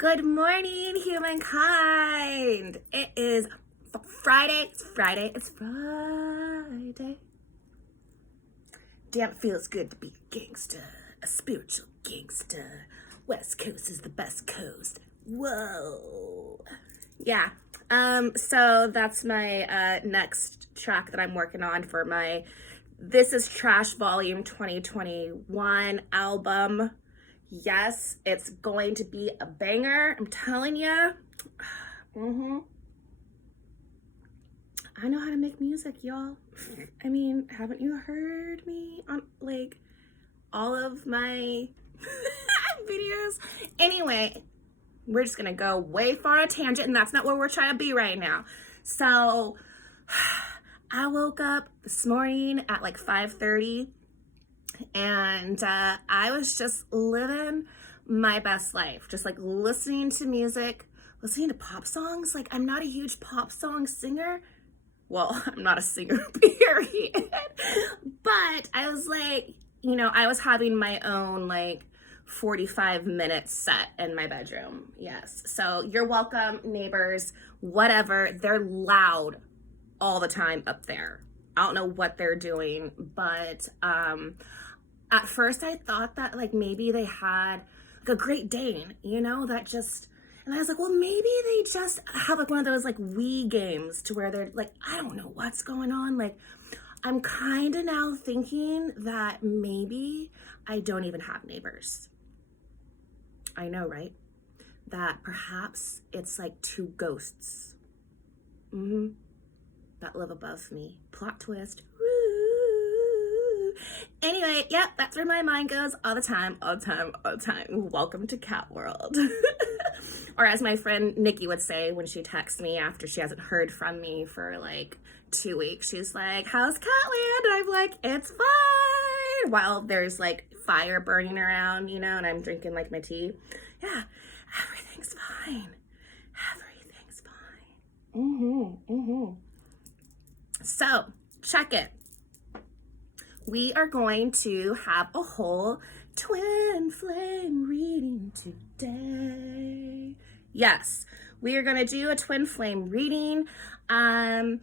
Good morning, humankind. It is Friday. It's Friday. Damn, it feels good to be a gangster, a spiritual gangster. West Coast is the best coast. Whoa. Yeah. So that's my next track that I'm working on for my This Is Trash Volume 2021 album. Yes, it's going to be a banger. I'm telling you. I know how to make music, y'all. I mean, haven't you heard me on all of my videos? Anyway, we're just gonna go way far on a tangent, and that's not where we're trying to be right now. So I woke up this morning at 5:30, and I was just living my best life, just listening to music, listening to pop songs. I'm not a huge pop song singer. Well, I'm not a singer, period. But I was I was having my own 45-minute set in my bedroom. Yes. So you're welcome, neighbors, whatever. They're loud all the time up there. I don't know what they're doing, but at first I thought that maybe they had a Great Dane, that just, and I was well, maybe they just have one of those Wii games to where they're I don't know what's going on. I'm kind of now thinking that maybe I don't even have neighbors. I know, right? That perhaps it's two ghosts. That live above me. Plot twist. Woo. Anyway, yep, that's where my mind goes all the time. Welcome to Cat World. Or as my friend Nikki would say when she texts me after she hasn't heard from me for 2 weeks, she's like, "How's Catland?" And I'm it's fine. While there's fire burning around, and I'm drinking my tea. Yeah, everything's fine. Everything's fine. So, check it. We are going to have a whole twin flame reading today. Yes, we are going to do a twin flame reading. Last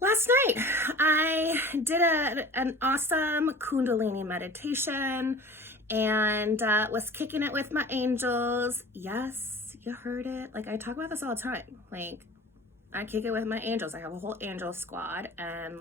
night, I did an awesome Kundalini meditation and was kicking it with my angels. Yes, you heard it. I talk about this all the time. I kick it with my angels. I have a whole angel squad, and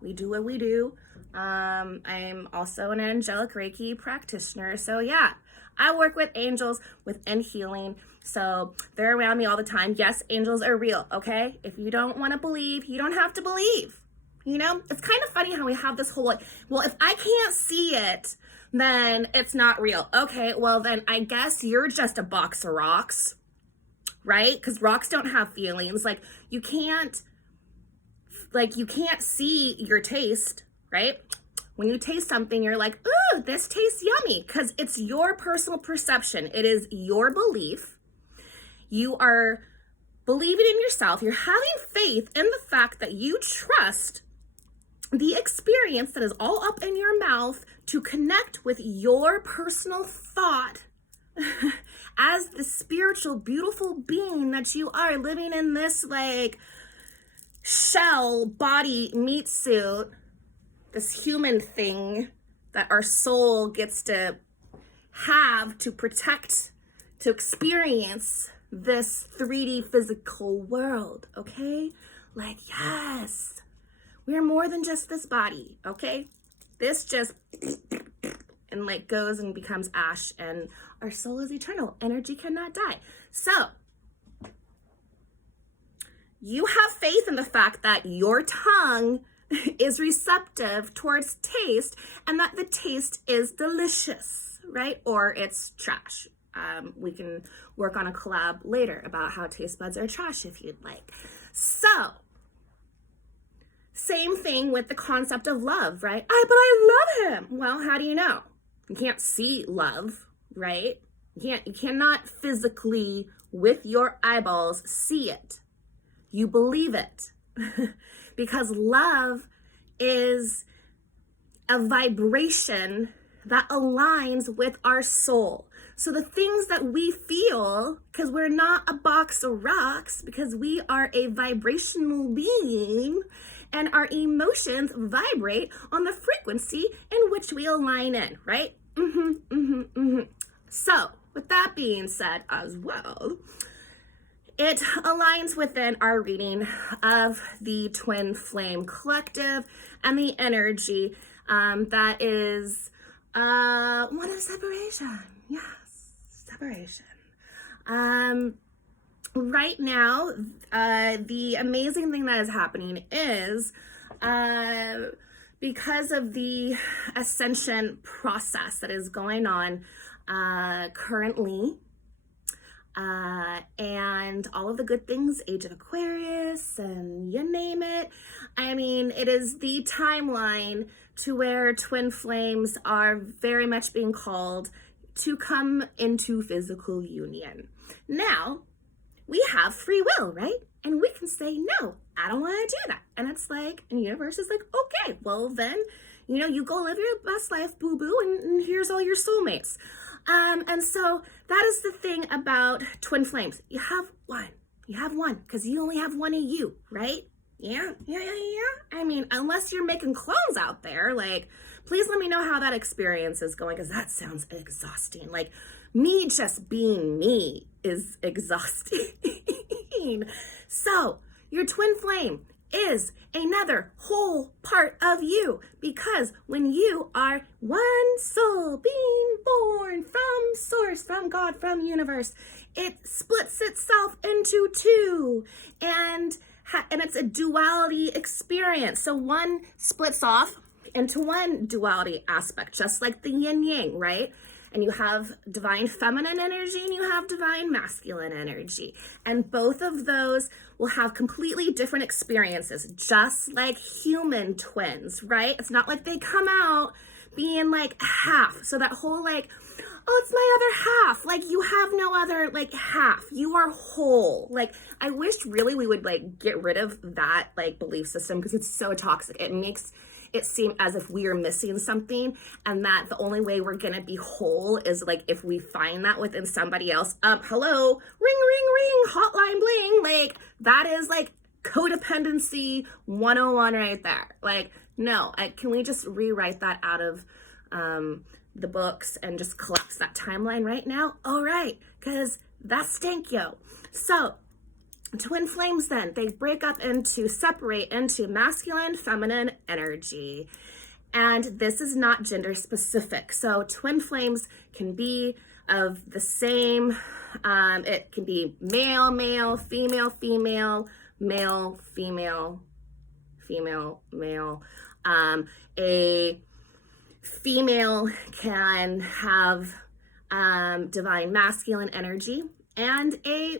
we do what we do. I'm also an angelic Reiki practitioner. So yeah, I work with angels within healing. So they're around me all the time. Yes, angels are real, okay? If you don't want to believe, you don't have to believe. It's kind of funny how we have this whole well, if I can't see it, then it's not real. Okay, well then I guess you're just a box of rocks. Right? Because rocks don't have feelings. You can't see your taste, right? When you taste something, you're ooh, this tastes yummy, because it's your personal perception. It is your belief. You are believing in yourself. You're having faith in the fact that you trust the experience that is all up in your mouth to connect with your personal thought as the spiritual, beautiful being that you are, living in this shell body meat suit, this human thing that our soul gets to have to protect, to experience this 3D physical world, okay? Yes, we're more than just this body, okay? This just and goes and becomes ash, and our soul is eternal. Energy cannot die. So you have faith in the fact that your tongue is receptive towards taste, and that the taste is delicious, right? Or it's trash. We can work on a collab later about how taste buds are trash if you'd like. So same thing with the concept of love, right? But I love him. Well, how do you know? You can't see love, right? You cannot physically, with your eyeballs, see it. You believe it. Because love is a vibration that aligns with our soul. So the things that we feel, because we're not a box of rocks, because we are a vibrational being, and our emotions vibrate on the frequency in which we align in, right? So with that being said as well, it aligns within our reading of the Twin Flame Collective and the energy that is one of separation. Yes, separation. Right now, the amazing thing that is happening is because of the ascension process that is going on currently, and all of the good things, Age of Aquarius, and you name it. I mean, it is the timeline to where twin flames are very much being called to come into physical union. Now, we have free will, right? And we can say, no, I don't want to do that. And it's like, and the universe is like, okay, well then, you go live your best life, boo-boo, and here's all your soulmates. And so that is the thing about twin flames. You have one, because you only have one of you, right? Yeah. I mean, unless you're making clones out there, like, please let me know how that experience is going, because that sounds exhausting. Like, me just being me is exhausting. So, your twin flame is another whole part of you, because when you are one soul being born from source, from God, from universe, it splits itself into two, and it's a duality experience. So one splits off into one duality aspect, just like the yin yang, right? And you have divine feminine energy and you have divine masculine energy. And both of those will have completely different experiences, just like human twins, right? It's not like they come out being like half. So that whole like, oh, it's my other half. Like, you have no other like half. You are whole. Like, I wish really we would like get rid of that like belief system, because it's so toxic. It makes it seem as if we are missing something, and that the only way we're gonna be whole is like if we find that within somebody else. Hello, ring, hotline bling. Like, that is like codependency 101 right there. Like, no, can we just rewrite that out of the books and just collapse that timeline right now? All right, because that's stank, yo. So twin flames then, they separate into masculine, feminine energy. And this is not gender specific. So twin flames can be of the same, it can be male, female, male, female, male. A female can have divine masculine energy, and a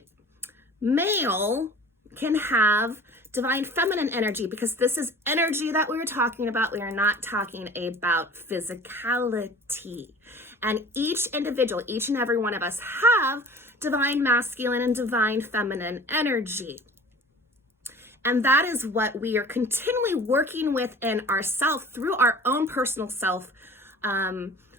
male can have divine feminine energy, because this is energy that we were talking about. We are not talking about physicality. And each individual, each and every one of us, have divine masculine and divine feminine energy. And that is what we are continually working with in ourselves through our own personal self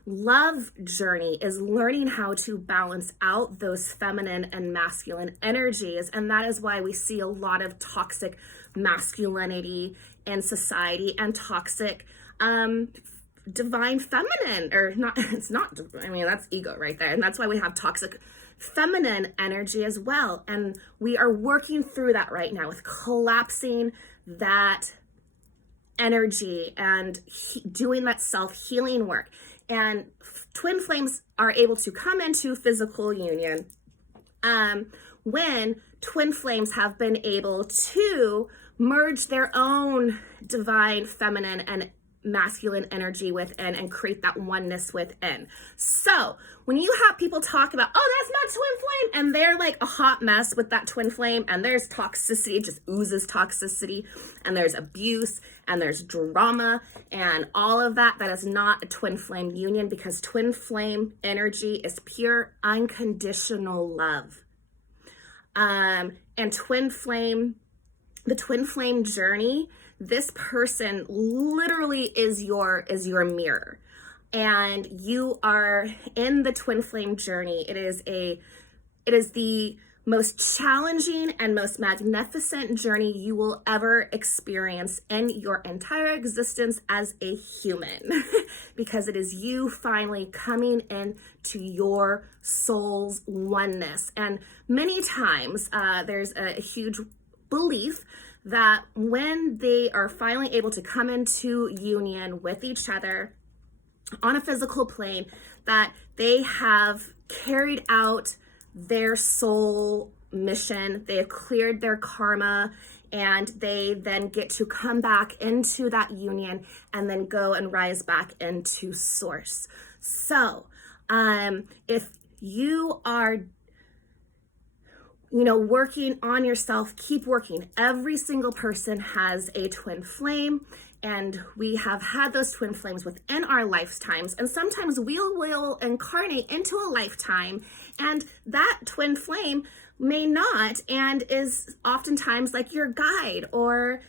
love journey, is learning how to balance out those feminine and masculine energies. And that is why we see a lot of toxic masculinity in society and toxic divine feminine, or not, it's not, I mean, that's ego right there. And that's why we have toxic feminine energy as well. And we are working through that right now with collapsing that energy and doing that self-healing work. And twin flames are able to come into physical union when twin flames have been able to merge their own divine feminine and masculine energy within and create that oneness within. So when you have people talk about, oh, that's not twin flame, and they're like a hot mess with that twin flame, and there's toxicity, it just oozes toxicity, and there's abuse, and there's drama, and all of that, that is not a twin flame union, because twin flame energy is pure unconditional love. And the twin flame journey, this person literally is your mirror. and you are in the twin flame journey. It is the most challenging and most magnificent journey you will ever experience in your entire existence as a human, because it is you finally coming into your soul's oneness. And many times there's a huge belief that when they are finally able to come into union with each other on a physical plane, that they have carried out their soul mission, they have cleared their karma, and they then get to come back into that union and then go and rise back into source. So if you are working on yourself, keep working. Every single person has a twin flame, and we have had those twin flames within our lifetimes. And sometimes we will incarnate into a lifetime, and that twin flame may not, and is oftentimes like your guide, or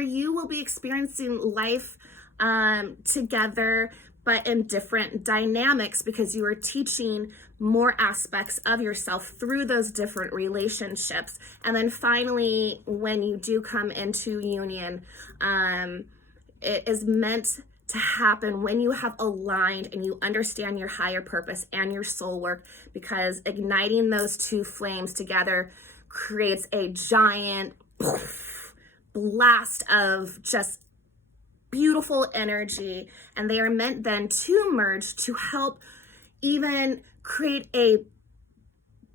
you will be experiencing life together, but in different dynamics, because you are teaching more aspects of yourself through those different relationships. And then finally, when you do come into union, it is meant to happen when you have aligned and you understand your higher purpose and your soul work, because igniting those two flames together creates a giant blast of just beautiful energy, and they are meant then to merge to help even create a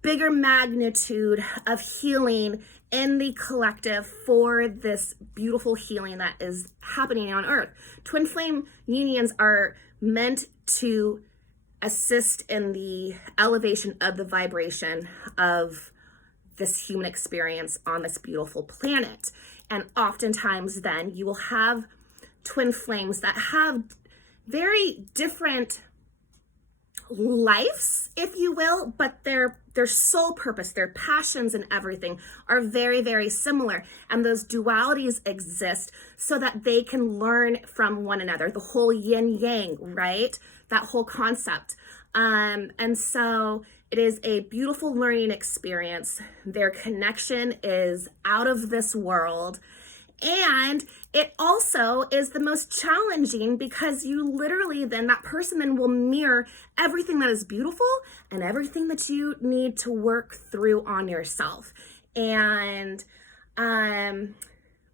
bigger magnitude of healing in the collective for this beautiful healing that is happening on Earth. Twin flame unions are meant to assist in the elevation of the vibration of this human experience on this beautiful planet. And oftentimes then you will have twin flames that have very different lives, if you will, but their soul purpose, their passions and everything are very, very similar. And those dualities exist so that they can learn from one another, the whole yin yang, right? That whole concept. And so it is a beautiful learning experience. Their connection is out of this world. And it also is the most challenging, because you literally then, that person then will mirror everything that is beautiful and everything that you need to work through on yourself. And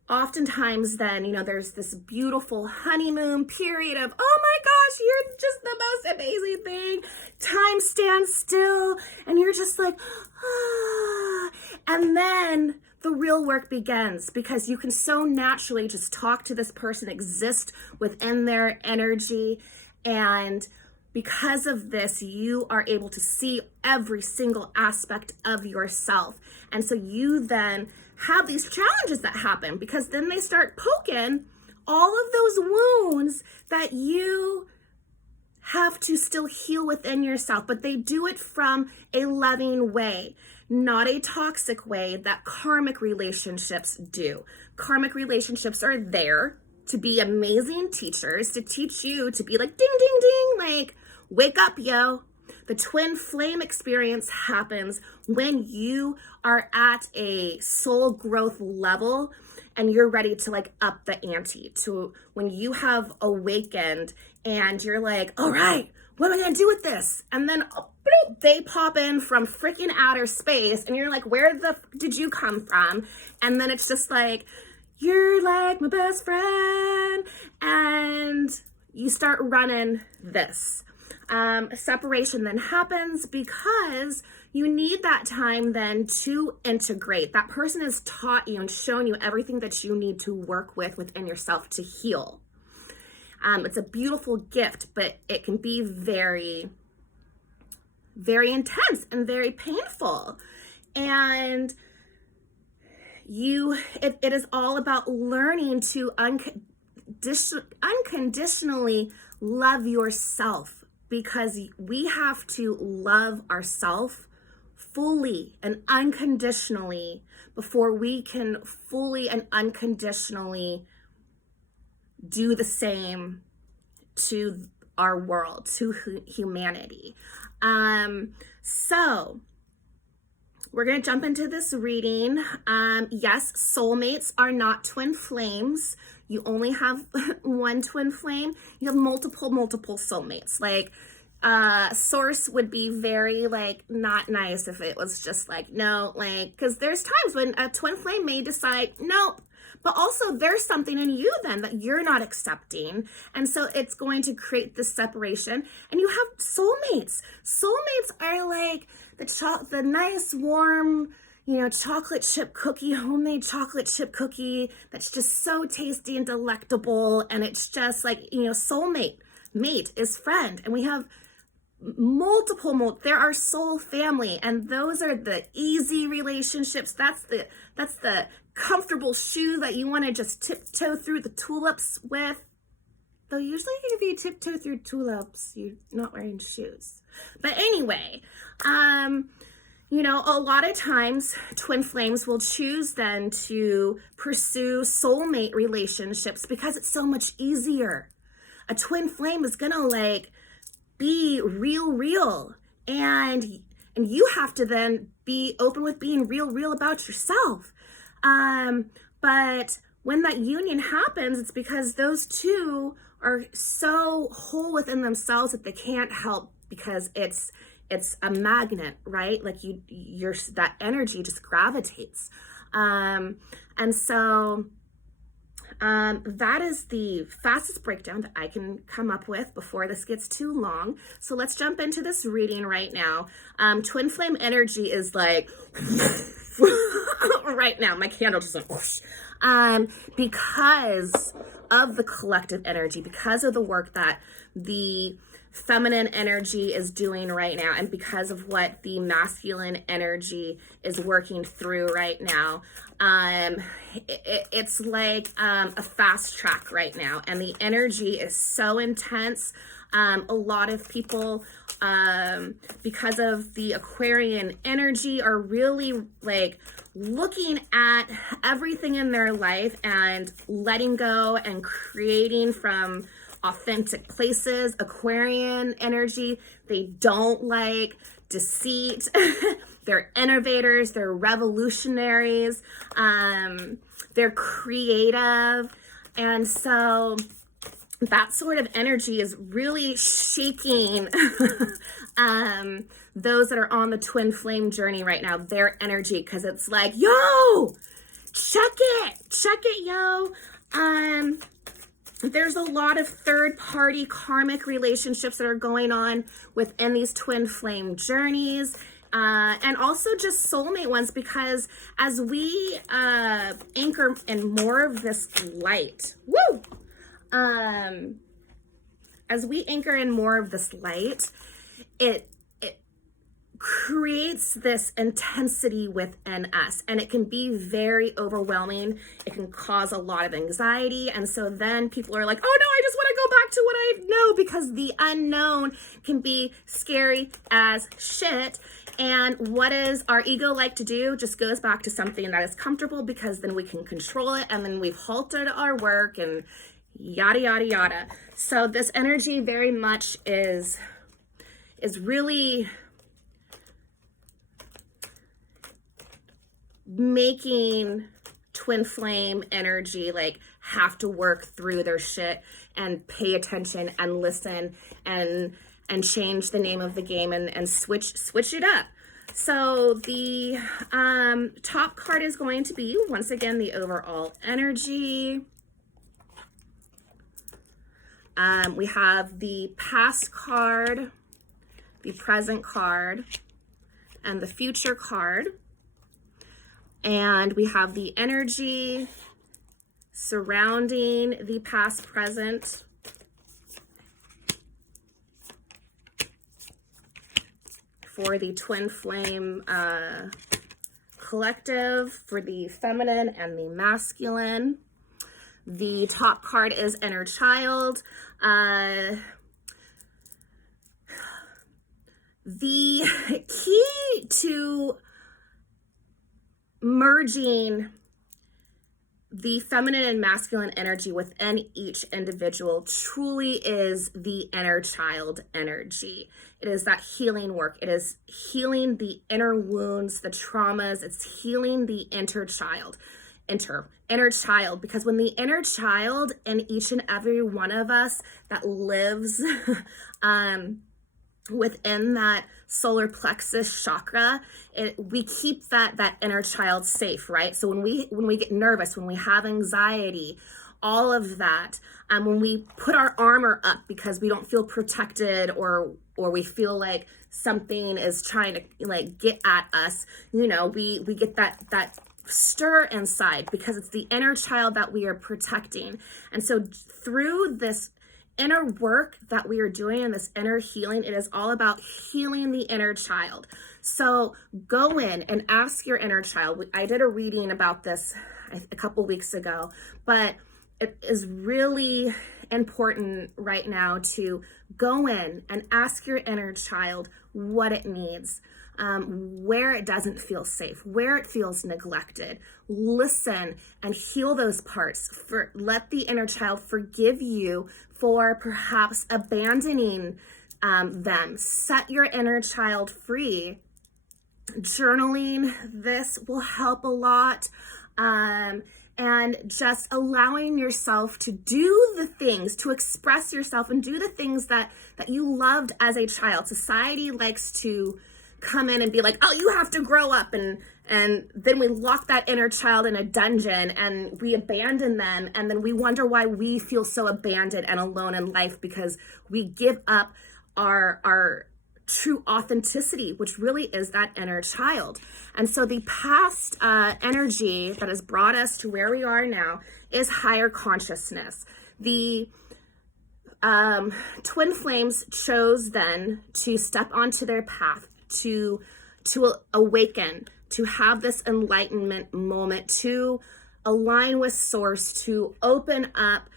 oftentimes then, there's this beautiful honeymoon period of, oh my gosh, you're just the most amazing thing. Time stands still and you're just like, ah. And then the real work begins, because you can so naturally just talk to this person, exist within their energy. And because of this, you are able to see every single aspect of yourself. And so you then have these challenges that happen, because then they start poking all of those wounds that you have to still heal within yourself, but they do it from a loving way, not a toxic way that karmic relationships do. Karmic relationships are there to be amazing teachers, to teach you to be like, ding, ding, ding, like, wake up, yo. The twin flame experience happens when you are at a soul growth level and you're ready to like up the ante, to when you have awakened and you're like, all right, what am I gonna do with this? And then they pop in from freaking outer space and you're like, where the did you come from? And then it's just like, you're like my best friend, and you start running this. Separation then happens because you need that time then to integrate. That person has taught you and shown you everything that you need to work with within yourself to heal. It's a beautiful gift, but it can be very, very intense and very painful. And it is all about learning to unconditionally love yourself, because we have to love ourselves fully and unconditionally before we can fully and unconditionally do the same to our world, to humanity. So we're going to jump into this reading. Yes, soulmates are not twin flames. You only have one twin flame. You have multiple soulmates. Like, source would be very, like, not nice if it was just like, no, like, because there's times when a twin flame may decide, nope, but also there's something in you then that you're not accepting. And so it's going to create this separation. And you have soulmates. Soulmates are like the nice, warm, you know, chocolate chip cookie, homemade chocolate chip cookie that's just so tasty and delectable. And it's just like, you know, soulmate, mate is friend. And we have multiple, there are soul family, and those are the easy relationships. That's the comfortable shoe that you want to just tiptoe through the tulips with. Though usually if you tiptoe through tulips, you're not wearing shoes. But anyway, you know, a lot of times twin flames will choose then to pursue soulmate relationships because it's so much easier. A twin flame is gonna like be real, and you have to then be open with being real about yourself. But when that union happens, it's because those two are so whole within themselves that they can't help, because it's a magnet, right? Like that energy just gravitates. And so that is the fastest breakdown that I can come up with before this gets too long. So let's jump into this reading right now. Twin flame energy is like right now. My candle just went whoosh. Because of the collective energy, because of the work that the feminine energy is doing right now, and because of what the masculine energy is working through right now, it's like a fast track right now, and the energy is so intense. A lot of people, because of the Aquarian energy, are really like looking at everything in their life and letting go and creating from authentic places. Aquarian energy, they don't like deceit. They're innovators, they're revolutionaries, they're creative. And so that sort of energy is really shaking those that are on the twin flame journey right now, their energy, because it's like, yo, check it, yo. There's a lot of third-party karmic relationships that are going on within these twin flame journeys, and also just soulmate ones, because as we anchor in more of this light, as we anchor in more of this light, it creates this intensity within us, and it can be very overwhelming. It can cause a lot of anxiety, and so then people are like, oh no, I just want to go back to what I know, because the unknown can be scary as shit. And what does our ego like to do? Just goes back to something that is comfortable, because then we can control it, and then we've halted our work and yada yada yada. So this energy very much is really making twin flame energy like have to work through their shit and pay attention and listen and change the name of the game and switch it up. So the top card is going to be, once again, the overall energy. We have the past card, the present card, and the future card. And we have the energy surrounding the past, present, for the twin flame collective, for the feminine and the masculine. The top card is inner child. The key to merging the feminine and masculine energy within each individual truly is the inner child energy. It is that healing work. It is healing the inner wounds, the traumas. It's healing the inner child, because when the inner child in each and every one of us that lives within that solar plexus chakra, we keep that inner child safe, right? So when we get nervous, when we have anxiety, all of that, when we put our armor up because we don't feel protected, or we feel like something is trying to like get at us, we get that stir inside because it's the inner child that we are protecting. And so through this inner work that we are doing and this inner healing, it is all about healing the inner child. So go in and ask your inner child. I did a reading about this a couple weeks ago, but it is really important right now to go in and ask your inner child what it needs, where it doesn't feel safe, where it feels neglected. Listen and heal those parts. Let the inner child forgive you for perhaps abandoning them. Set your inner child free. Journaling this will help a lot. And just allowing yourself to do the things, to express yourself and do the things that you loved as a child. Society likes to come in and be like, oh, you have to grow up, and then we lock that inner child in a dungeon and we abandon them, and then we wonder why we feel so abandoned and alone in life, because we give up our true authenticity, which really is that inner child. And so the past energy that has brought us to where we are now is higher consciousness. The twin flames chose then to step onto their path, to awaken, to have this enlightenment moment, to align with source, to open up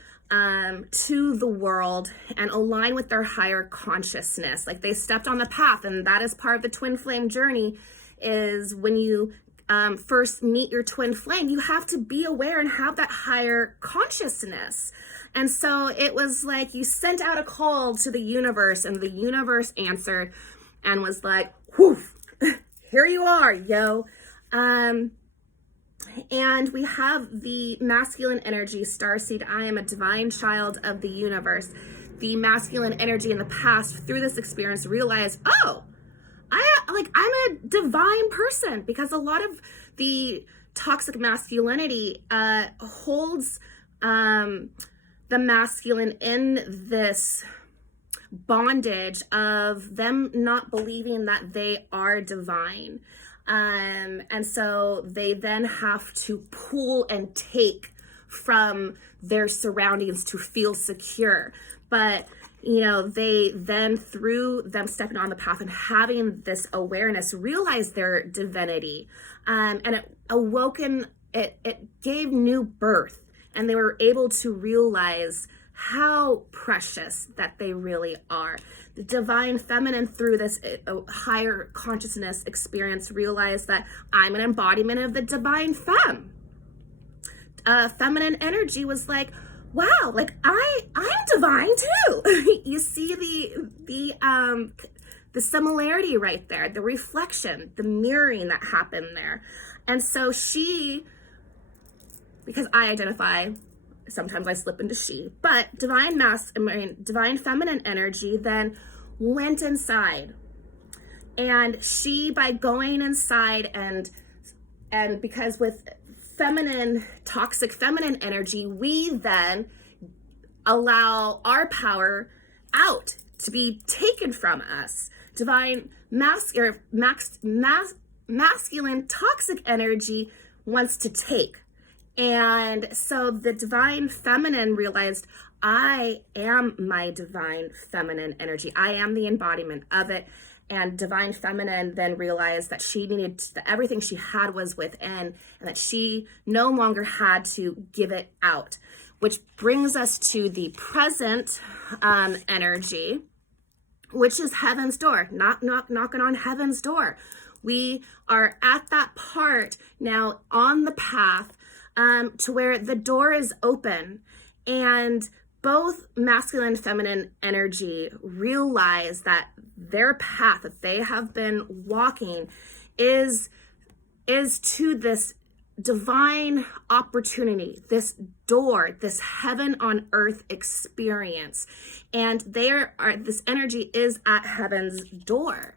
to the world and align with their higher consciousness. Like, they stepped on the path, and that is part of the twin flame journey. Is when you first meet your twin flame, you have to be aware and have that higher consciousness. And so it was like you sent out a call to the universe, and the universe answered and was like, whew, here you are, yo. And we have the masculine energy, starseed. I am a divine child of the universe. The masculine energy in the past, through this experience, realized, oh, I'm a divine person, because a lot of the toxic masculinity holds the masculine in this bondage of them not believing that they are divine. And so they then have to pull and take from their surroundings to feel secure. But they then, through them stepping on the path and having this awareness, realize their divinity, and it awoken, it gave new birth, and they were able to realize how precious that they really are. The divine feminine, through this higher consciousness experience, realized that I'm an embodiment of the divine femme. Feminine energy was like, wow, like I'm divine too. You see the similarity right there, the reflection, the mirroring that happened there. And so she, because I identify, sometimes I slip into she, but divine feminine energy then went inside. And she, by going inside and because with toxic feminine energy, we then allow our power out to be taken from us. Divine masculine toxic energy wants to take. And so the divine feminine realized, I am my divine feminine energy. I am the embodiment of it. And divine feminine then realized that she needed that everything she had was within, and that she no longer had to give it out. Which brings us to the present energy, which is heaven's door. Knocking on heaven's door. We are at that part now on the path to where the door is open and both masculine and feminine energy realize that their path that they have been walking is to this divine opportunity, this door, this heaven on earth experience. And this energy is at heaven's door.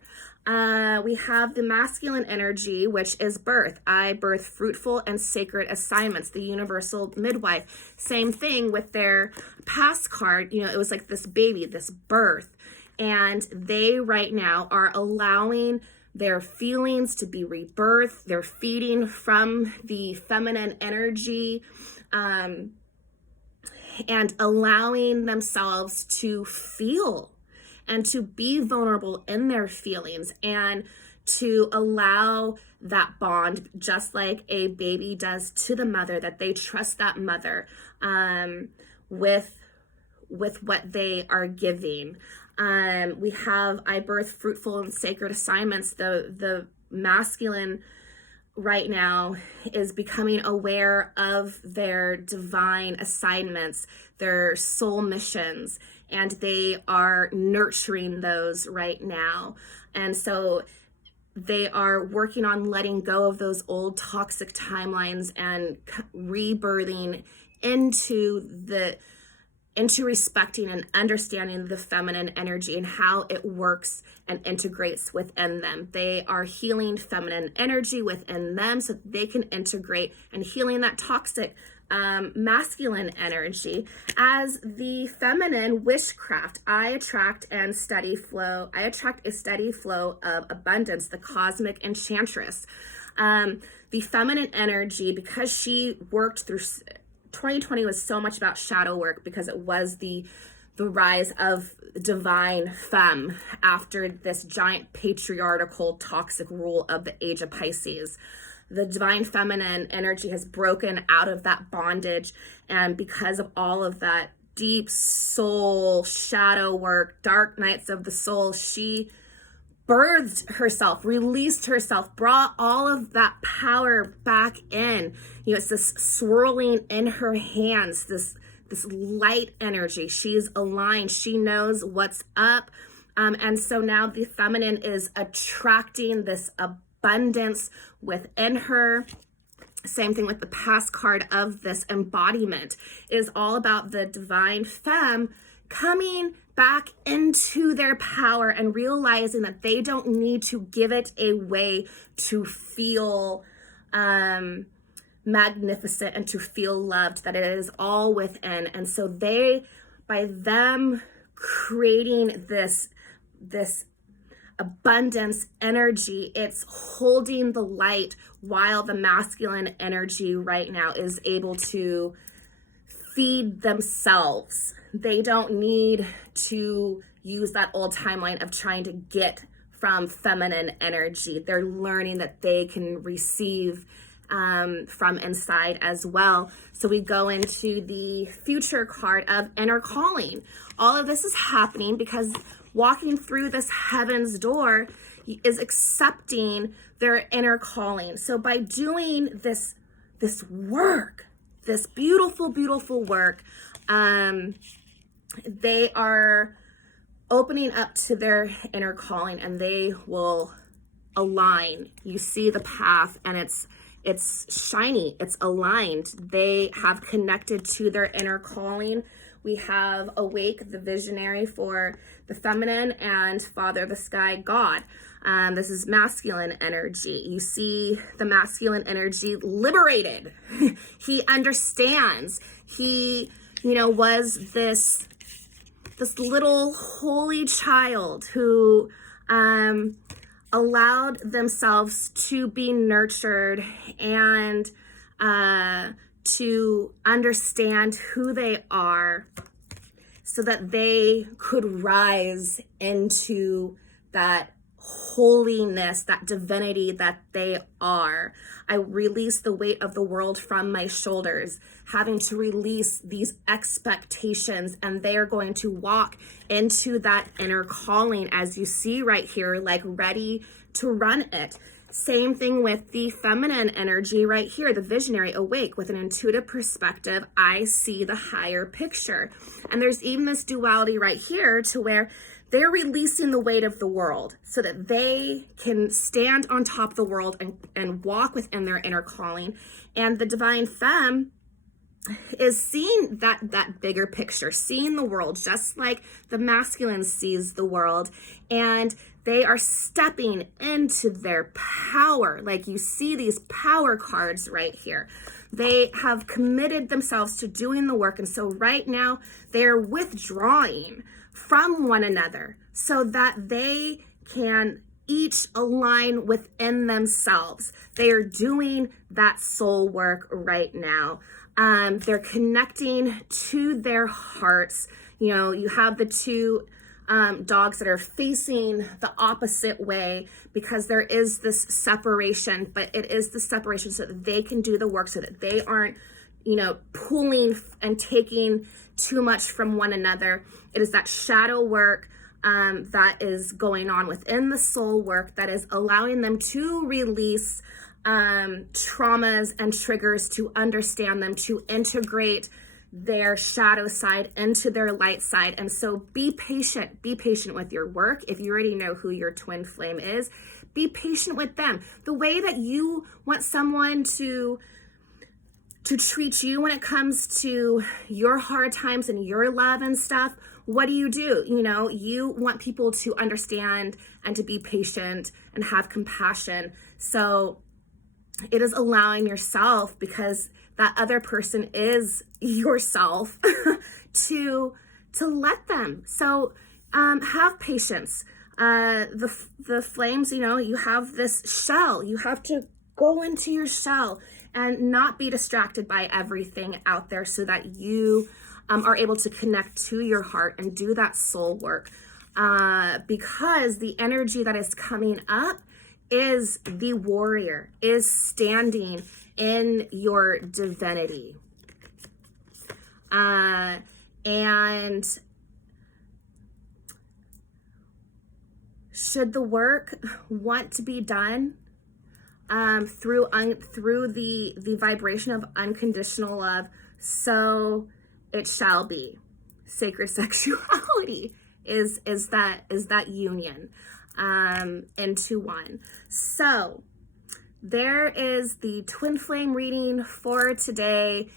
We have the masculine energy, which is birth. I birth fruitful and sacred assignments, the universal midwife. Same thing with their past card. It was like this baby, this birth. And they right now are allowing their feelings to be rebirthed. They're feeding from the feminine energy, and allowing themselves to feel and to be vulnerable in their feelings and to allow that bond, just like a baby does to the mother, that they trust that mother with what they are giving. We have I birth fruitful and sacred assignments. The masculine right now is becoming aware of their divine assignments, their soul missions, and they are nurturing those right now. And so they are working on letting go of those old toxic timelines and rebirthing into respecting and understanding the feminine energy and how it works and integrates within them. They are healing feminine energy within them so that they can integrate and healing that toxic masculine energy. As the feminine witchcraft, I attract a steady flow of abundance, the cosmic enchantress. The feminine energy, because she worked through 2020 was so much about shadow work, because it was the rise of divine femme after this giant patriarchal toxic rule of the age of Pisces. The divine feminine energy has broken out of that bondage, and because of all of that deep soul shadow work, dark nights of the soul, she birthed herself, released herself, brought all of that power back in. It's this swirling in her hands, this light energy. She's aligned. She knows what's up. And so now the feminine is attracting this abundance within her. Same thing with the past card of this embodiment. It is all about the divine femme coming back into their power and realizing that they don't need to give it away to feel magnificent and to feel loved, that it is all within. And so by them creating this abundance energy, it's holding the light while the masculine energy right now is able to feed themselves. They don't need to use that old timeline of trying to get from feminine energy. They're learning that they can receive from inside as well. So we go into the future card of inner calling. All of this is happening because walking through this heaven's door is accepting their inner calling. So by doing this work, this beautiful, beautiful work, they are opening up to their inner calling, and they will align. You see the path, and it's shiny, it's aligned. They have connected to their inner calling. We have Awake, the visionary for the feminine, and Father of the Sky, God. This is masculine energy. You see the masculine energy liberated. He understands. He, was this little holy child who allowed themselves to be nurtured and to understand who they are so that they could rise into that holiness, that divinity that they are. I release the weight of the world from my shoulders, having to release these expectations, and they are going to walk into that inner calling, as you see right here, like ready to run it. Same thing with the feminine energy right here, the visionary, awake with an intuitive perspective. I see the higher picture. And there's even this duality right here to where they're releasing the weight of the world so that they can stand on top of the world and walk within their inner calling. And the divine femme is seeing that bigger picture, seeing the world just like the masculine sees the world, and they are stepping into their power. Like you see these power cards right here. They have committed themselves to doing the work, and so right now they're withdrawing from one another so that they can each align within themselves. They are doing that soul work right now. They're connecting to their hearts. You know, you have the two dogs that are facing the opposite way because there is this separation, but it is the separation so that they can do the work, so that they aren't, you know, pulling and taking too much from one another. It is that shadow work that is going on within the soul work that is allowing them to release traumas and triggers, to understand them, to integrate their shadow side into their light side. And so be patient with your work. If you already know who your twin flame is, be patient with them. The way that you want someone to treat you when it comes to your hard times and your love and stuff, what do? You know, you want people to understand and to be patient and have compassion. So it is allowing yourself, because that other person is yourself, to let them. So have patience. The flames, you know, you have this shell. You have to go into your shell and not be distracted by everything out there, so that you are able to connect to your heart and do that soul work. Because the energy that is coming up is the warrior, is standing in your divinity. And should the work want to be done through the vibration of unconditional love, so it shall be. Sacred sexuality is that union into one. So there is the twin flame reading for today.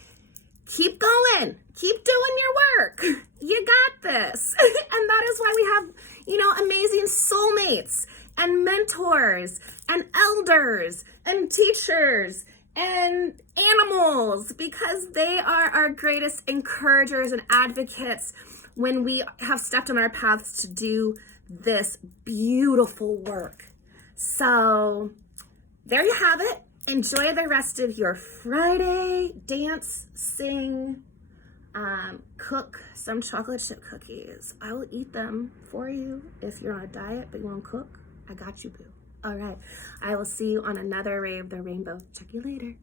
Keep going, keep doing your work. You got this. And that is why we have, you know, amazing soulmates and mentors and elders and teachers and animals, because they are our greatest encouragers and advocates when we have stepped on our paths to do this beautiful work. So there you have it. Enjoy the rest of your Friday. Dance, sing, cook some chocolate chip cookies. I will eat them for you if you're on a diet but you won't cook. I got you, boo. All right. I will see you on another Ray of the Rainbow. Check you later.